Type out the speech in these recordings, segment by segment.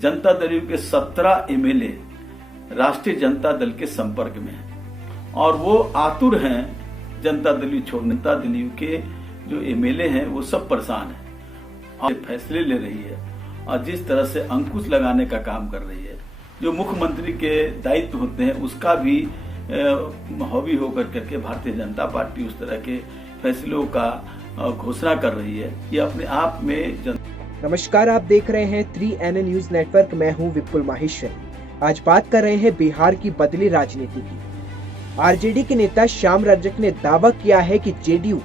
जनता दल के 17 एमएलए राष्ट्रीय जनता दल के संपर्क में हैं और वो आतुर हैं जनता दल छोड़ने। जनता दल के जो एमएलए हैं वो सब परेशान हैं और फैसले ले रही है और जिस तरह से अंकुश लगाने का काम कर रही है, जो मुख्यमंत्री के दायित्व होते हैं उसका भी हॉबी होकर करके भारतीय जनता पार्टी उस तरह के फैसलों का घोषणा कर रही है। ये अपने आप में नमस्कार, आप देख रहे हैं 3NN न्यूज नेटवर्क। मैं हूं विपुल माहेश्वरी। आज बात कर रहे हैं बिहार की बदली राजनीति की। आरजेडी के नेता श्याम रजक ने दावा किया है कि जेडीयू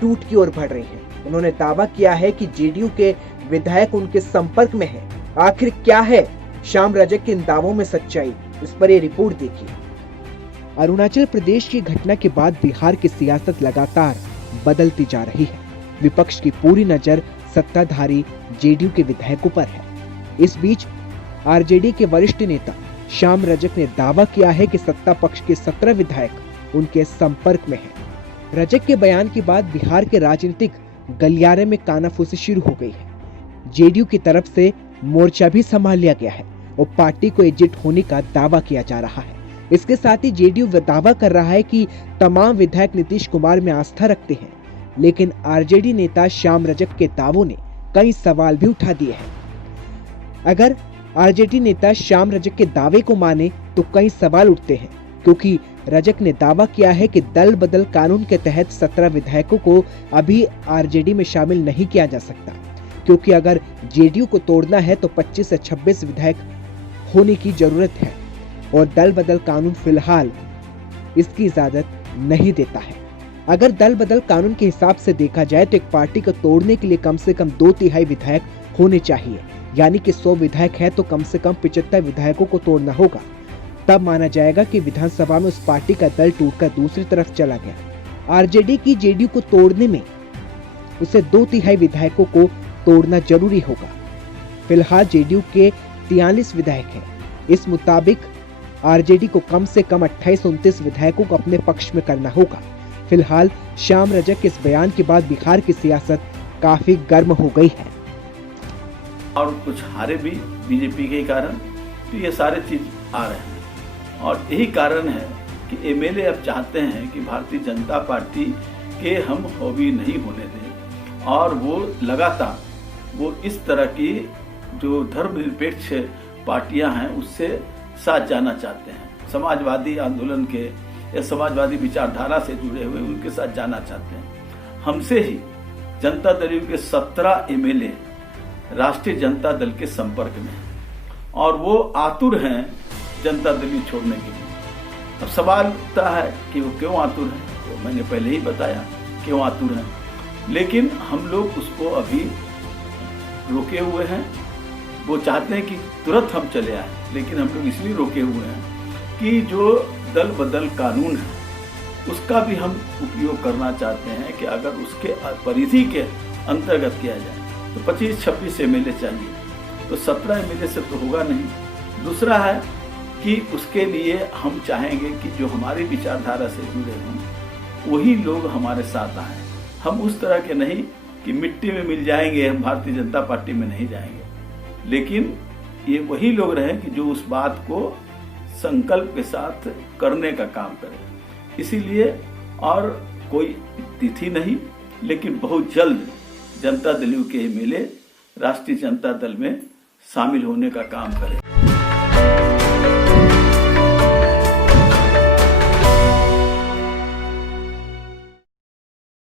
टूट की ओर बढ़ रही है। उन्होंने दावा किया है कि जेडीयू के विधायक उनके संपर्क में हैं। आखिर क्या है श्याम रजक के इन दावों में सच्चाई, इस पर ये रिपोर्ट देखिए। अरुणाचल प्रदेश की घटना के बाद बिहार की सियासत लगातार बदलती जा रही है। विपक्ष की पूरी नजर सत्ताधारी जेडीयू के विधायकों पर है। इस बीच आरजेडी के वरिष्ठ नेता श्याम रजक ने दावा किया है कि सत्ता पक्ष के 17 विधायक उनके संपर्क में हैं। रजक के बयान के बाद बिहार के राजनीतिक गलियारे में कानाफूसी शुरू हो गई है। जेडीयू की तरफ से मोर्चा भी संभाल लिया गया है और पार्टी को एकजुट होने का दावा किया जा रहा है। इसके साथ ही जेडीयू दावा कर रहा है कि तमाम विधायक नीतीश कुमार में आस्था रखते हैं, लेकिन आरजेडी नेता श्याम रजक के दावों ने कई सवाल भी उठा दिए हैं। अगर आरजेडी नेता श्याम रजक के दावे को माने तो कई सवाल उठते हैं, क्योंकि रजक ने दावा किया है कि दल बदल कानून के तहत 17 विधायकों को अभी आरजेडी में शामिल नहीं किया जा सकता, क्योंकि अगर जेडीयू को तोड़ना है तो 25 से 26 विधायक होने की जरूरत है और दल बदल कानून फिलहाल इसकी इजाजत नहीं देता है। अगर दल बदल कानून के हिसाब से देखा जाए तो एक पार्टी को तोड़ने के लिए कम से कम 2/3 विधायक होने चाहिए, यानी कि 100 विधायक है तो कम से कम 75 विधायकों को तोड़ना होगा। तब माना जाएगा कि विधानसभा में उस पार्टी का दल टूटकर दूसरी तरफ चला गया। आरजेडी की जेडीयू को तोड़ने में उसे 2/3 विधायकों को तोड़ना जरूरी होगा। फिलहाल जेडीयू के 43 विधायक हैं। इस मुताबिक आरजेडी को कम से कम 28-29 विधायकों को अपने पक्ष में करना होगा। फिलहाल श्याम रजक के इस बयान के बाद बिहार की सियासत काफी गर्म हो गई है और कुछ हारे भी बीजेपी के कारण, तो ये सारे चीज आ रहे हैं और यही कारण है कि एमएलए अब चाहते हैं कि भारतीय जनता पार्टी के हम हॉबी नहीं होने दें और वो लगातार वो इस तरह की जो धर्मनिरपेक्ष पार्टियां हैं उससे साथ जाना चाहते हैं। समाजवादी आंदोलन के या समाजवादी विचारधारा से जुड़े हुए उनके साथ जाना चाहते हैं। हमसे ही जनता दल के 17 एमएलए राष्ट्रीय जनता दल के संपर्क में हैं और वो आतुर हैं जनता दल छोड़ने के लिए। अब सवाल उठता है कि वो क्यों आतुर हैं, तो मैंने पहले ही बताया क्यों आतुर हैं, लेकिन हम लोग उसको अभी रोके हुए हैं। वो चाहते हैं कि तुरंत हम चले आए, लेकिन हम लोग इसलिए रोके हुए हैं कि जो दल बदल कानून है उसका भी हम उपयोग करना चाहते हैं कि अगर उसके परिधि के अंतर्गत किया जाए तो 25-26 एमएलए चाहिए, तो 17 एमएलए से तो होगा नहीं। दूसरा है कि उसके लिए हम चाहेंगे कि जो हमारी विचारधारा से जुड़े हों वही लोग हमारे साथ आए। हम उस तरह के नहीं कि मिट्टी में मिल जाएंगे, हम भारतीय जनता पार्टी में नहीं जाएंगे, लेकिन ये वही लोग रहे कि जो उस बात को संकल्प के साथ करने का काम करें। इसीलिए और कोई तिथि नहीं, लेकिन बहुत जल्द जनता दल के एमएलए राष्ट्रीय जनता दल में शामिल होने का काम करें।